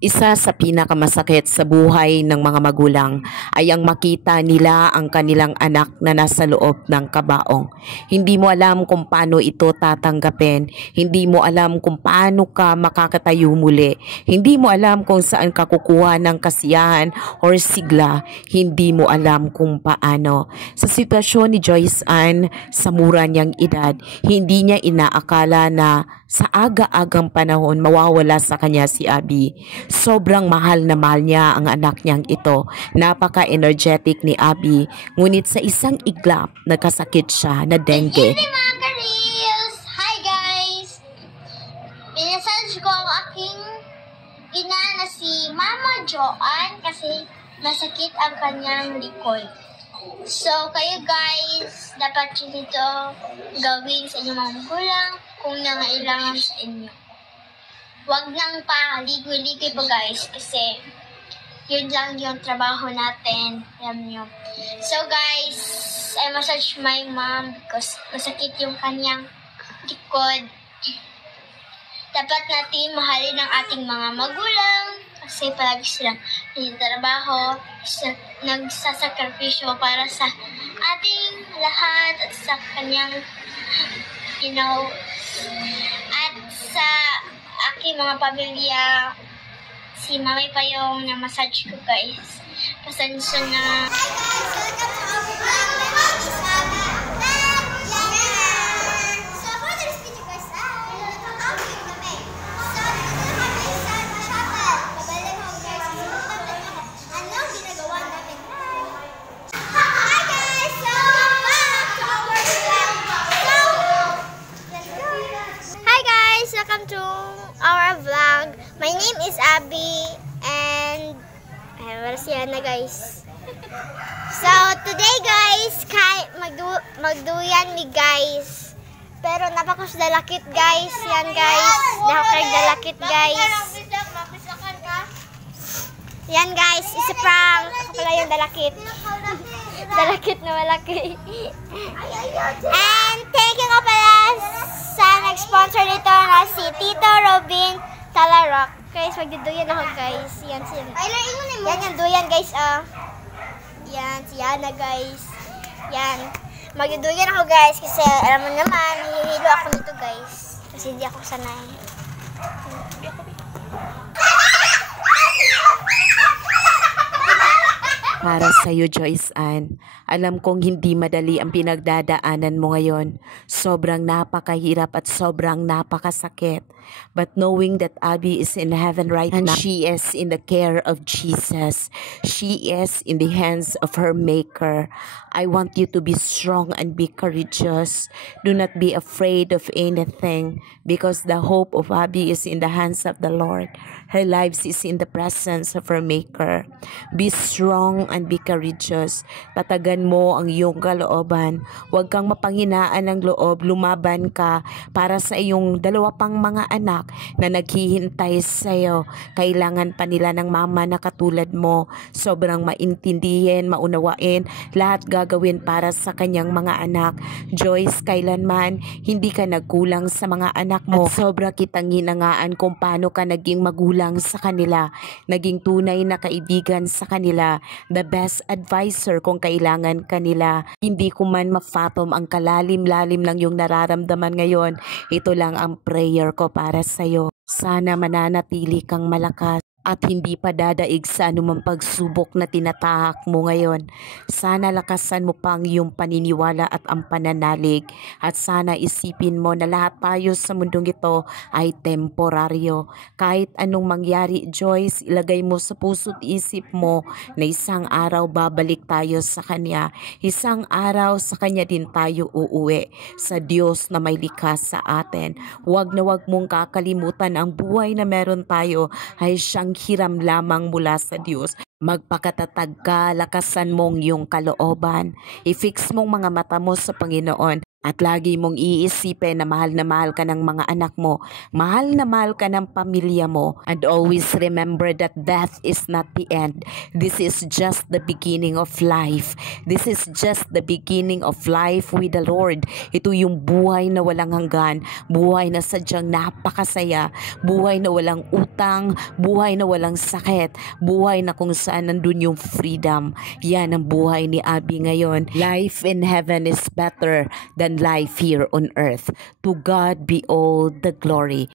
Isa sa pinakamasakit sa buhay ng mga magulang ay ang makita nila ang kanilang anak na nasa loob ng kabaong. Hindi mo alam kung paano ito tatanggapin. Hindi mo alam kung paano ka makakatayo muli. Hindi mo alam kung saan ka kukuha ng kasiyahan or sigla. Hindi mo alam kung paano. Sa sitwasyon ni Joyce Ann sa mura niyang edad, hindi niya inaakala na sa aga-agang panahon mawawala sa kanya si Abby. Sobrang mahal na mahal niya ang anak niyang ito. Napaka-energetic ni Abby. Ngunit sa isang iglap, nagkasakit siya na dengue. Mga ka-reels! Hi guys! Pinasage ko ang aking ina na si Mama Joanne kasi masakit ang kanyang likod. So, kayo guys, dapat yun ito gawin sa inyong mga magulang kung nangailangan sa inyo. Huwag nang paligoy-ligoy po guys kasi yun lang yung trabaho natin. Alam nyo. So guys, I massage my mom because masakit yung kanyang likod. Dapat natin mahalin ang ating mga magulang kasi palagi silang nagtatrabaho, nagsasakripisyo para sa ating lahat at sa kanyang, at sa aking mga pamilya. Si Mami pa yung na-massage ko guys. Pasensya na. Welcome to our vlog. My name is Abby and wala siya na guys. So today guys, magduyan mi guys. Pero napakasdalakit guys. Yan guys. Napakasdalakit guys. Yan guys, isa prank. Ako pala yung dalakit. Dalakit na malaki. And thank you nga pala sa nag-sponsor nito na si Tito Robin Talarok. Guys, magduduyan ako guys. Yan yung duyan guys. Yan, si Yana guys. Yan. Magduduyan ako guys kasi alam mo naman, hihilo ako nito guys. Kasi hindi ako sanay. Para sa iyo, Joyce Ann, alam kong hindi madali ang pinagdadaanan mo ngayon. Sobrang napakahirap at sobrang napakasakit. But knowing that Abby is in heaven right now, and she is in the care of Jesus, she is in the hands of her Maker, I want you to be strong and be courageous. Do not be afraid of anything because the hope of Abby is in the hands of the Lord. Her life is in the presence of her Maker. Be strong and be courageous. Tatagan mo ang iyong kalooban. Huwag kang mapanghinaan ng loob. Lumaban ka para sa iyong dalawa pang mga anak na naghihintay sa iyo. Kailangan pa nila ng mama na katulad mo. Sobrang maintindihin, maunawain, lahat gagawin para sa kanyang mga anak. Joyce, kailanman hindi ka nagkulang sa mga anak mo. At sobra kitang hinangaan kung paano ka naging magulang sa kanila, naging tunay na kaibigan sa kanila, the best advisor kung kailangan kanila. Hindi ko man ma-fathom ang kalalim-lalim ng iyong nararamdaman ngayon. Ito lang ang prayer ko para sa iyo. Sana mananatili kang malakas at hindi pa dadaig sa anumang pagsubok na tinatahak mo ngayon. Sana lakasan mo pa ang iyong paniniwala at ang pananalig. At sana isipin mo na lahat tayo sa mundong ito ay temporaryo. Kahit anong mangyari, Joyce, ilagay mo sa puso't isip mo na isang araw babalik tayo sa Kanya. Isang araw sa Kanya din tayo uuwi. Sa Diyos na may likha sa atin. Huwag na huwag mong kakalimutan ang buhay na meron tayo ay siyang hiram lamang mula sa Diyos. Magpakatatag ka, lakasan mong iyong kalooban. I-fix mong mga mata mo sa Panginoon. At lagi mong iisipin na mahal ka ng mga anak mo, mahal na mahal ka ng pamilya mo, and always remember that death is not the end. This is just the beginning of life. This is just the beginning of life with the Lord. Ito yung buhay na walang hanggan, buhay na sadyang napakasaya, buhay na walang utang, buhay na walang sakit, buhay na kung saan nandun yung freedom. Yan ang buhay ni Abby ngayon. Life in heaven is better than life here on earth. To God be all the glory.